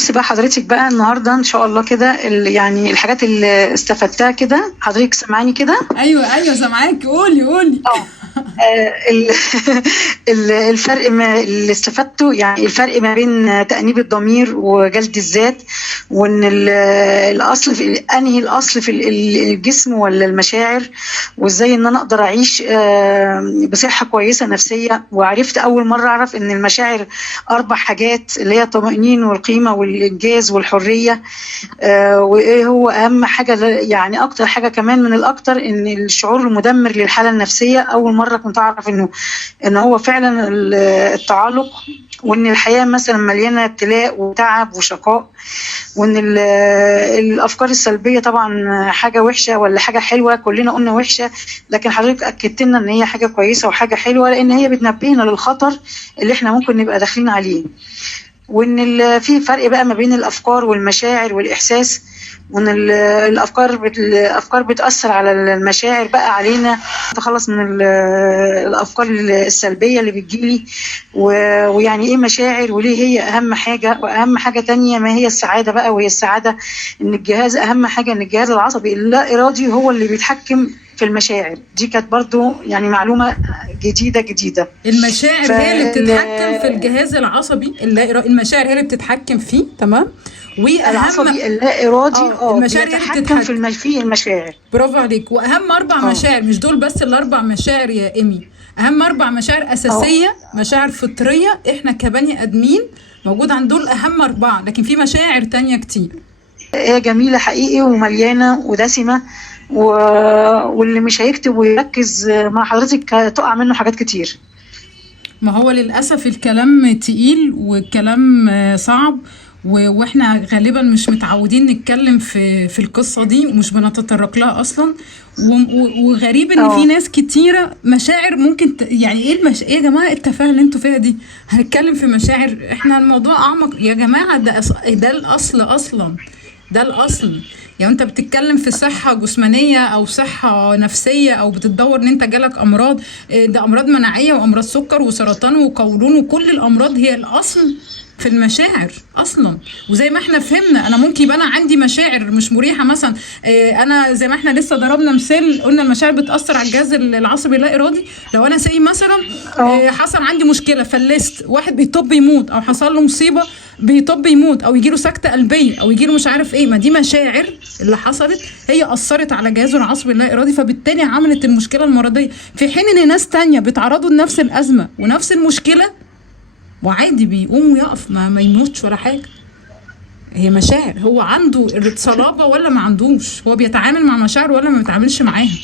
بصي بقى حضرتك بقى النهارده ان شاء الله كده يعني الحاجات اللي استفدتها كده، حضرتك سامعاني كده؟ ايوه ايوه سامعاك، قولي قولي. اه. الفرق ما اللي استفدته، يعني الفرق ما بين تأنيب الضمير وجلد الذات، وان الاصل في انهي الاصل في الجسم ولا المشاعر، وازاي ان انا اقدر اعيش بصحة كويسة نفسية. وعرفت اول مرة اعرف ان المشاعر 4 حاجات، اللي هي الطمأنينة والقيمة والانجاز والحرية. وايه هو اهم حاجة، يعني اكتر حاجة كمان من الاكتر، ان الشعور المدمر للحالة النفسية. اول مرة كنت اعرف ان هو فعلا التعلق، وان الحياه مثلا مليانه ابتلاء وتعب وشقاء، وان الافكار السلبيه طبعا حاجه وحشه ولا حاجه حلوه. كلنا قلنا وحشه، لكن حضرتك اكدت لنا ان هي حاجه كويسه وحاجه حلوه، لان هي بتنبهنا للخطر اللي احنا ممكن نبقى داخلين عليه. وان في فرق بقى ما بين الافكار والمشاعر والاحساس، وان الافكار بتاثر على المشاعر بقى علينا. نتخلص من الافكار السلبيه اللي بتجيلي، ويعني ايه مشاعر، وليه هي اهم حاجه. واهم حاجه تانية ما هي السعاده بقى، وهي السعاده ان اهم حاجه ان الجهاز العصبي اللا ارادي هو اللي بيتحكم في المشاعر. دي كانت برضو يعني معلومه جديده. المشاعر هي اللي بتتحكم في الجهاز العصبي المشاعر هي اللي بتتحكم فيه، تمام. واهم العصبي اللا ارادي المشاعر هي اللي بيتحكم بتتحكم في المشاعر. برافو عليك. واهم 4 مشاعر، مش دول بس ال4 مشاعر يا ايمي، اهم 4 مشاعر اساسيه، مشاعر فطريه احنا كبني ادمين موجود عند دول اهم 4، لكن في مشاعر تانية كتير. هي جميله حقيقي ومليانه ودسمه، واللي مش هيكتب ويركز مع حضرتك تقع منه حاجات كتير. ما هو للأسف الكلام تقيل والكلام صعب، واحنا غالبا مش متعودين نتكلم في القصة دي ومش بنتطرق لها اصلا. وغريب ان في ناس كتيرة مشاعر ممكن يعني ايه ايه يا جماعة التفاهة اللي انتوا فيها دي؟ هنتكلم في مشاعر؟ احنا الموضوع اعمق يا جماعة. ده الاصل اصلا، ده الاصل. يعني انت بتتكلم في صحة جسمانية او صحة نفسية، او بتدور ان انت جالك امراض، ده امراض مناعية وامراض سكر وسرطان وقولون، وكل الامراض هي الاصل في المشاعر اصلا. وزي ما احنا فهمنا، انا ممكن يبقى انا عندي مشاعر مش مريحه مثلا، انا زي ما احنا لسه ضربنا مثال قلنا المشاعر بتاثر على الجهاز العصبي اللا ارادي. لو انا مثلا حصل عندي مشكله، فلست، واحد بيطب يموت، او حصل له مصيبه بيطب يموت، او يجي له سكته قلبيه، او يجي له مش عارف ايه، ما دي مشاعر اللي حصلت هي اثرت على جهازه العصبي اللا ارادي، فبالتالي عملت المشكله المرضيه. في حين ان ناس تانية بيتعرضوا لنفس الازمه ونفس المشكله وعادي بيقوم ويقف، ما يموتش ولا حاجه. هي مشاعر، هو عنده الصلابه ولا ما عندوش، هو بيتعامل مع مشاعر ولا ما بيتعاملش معاها.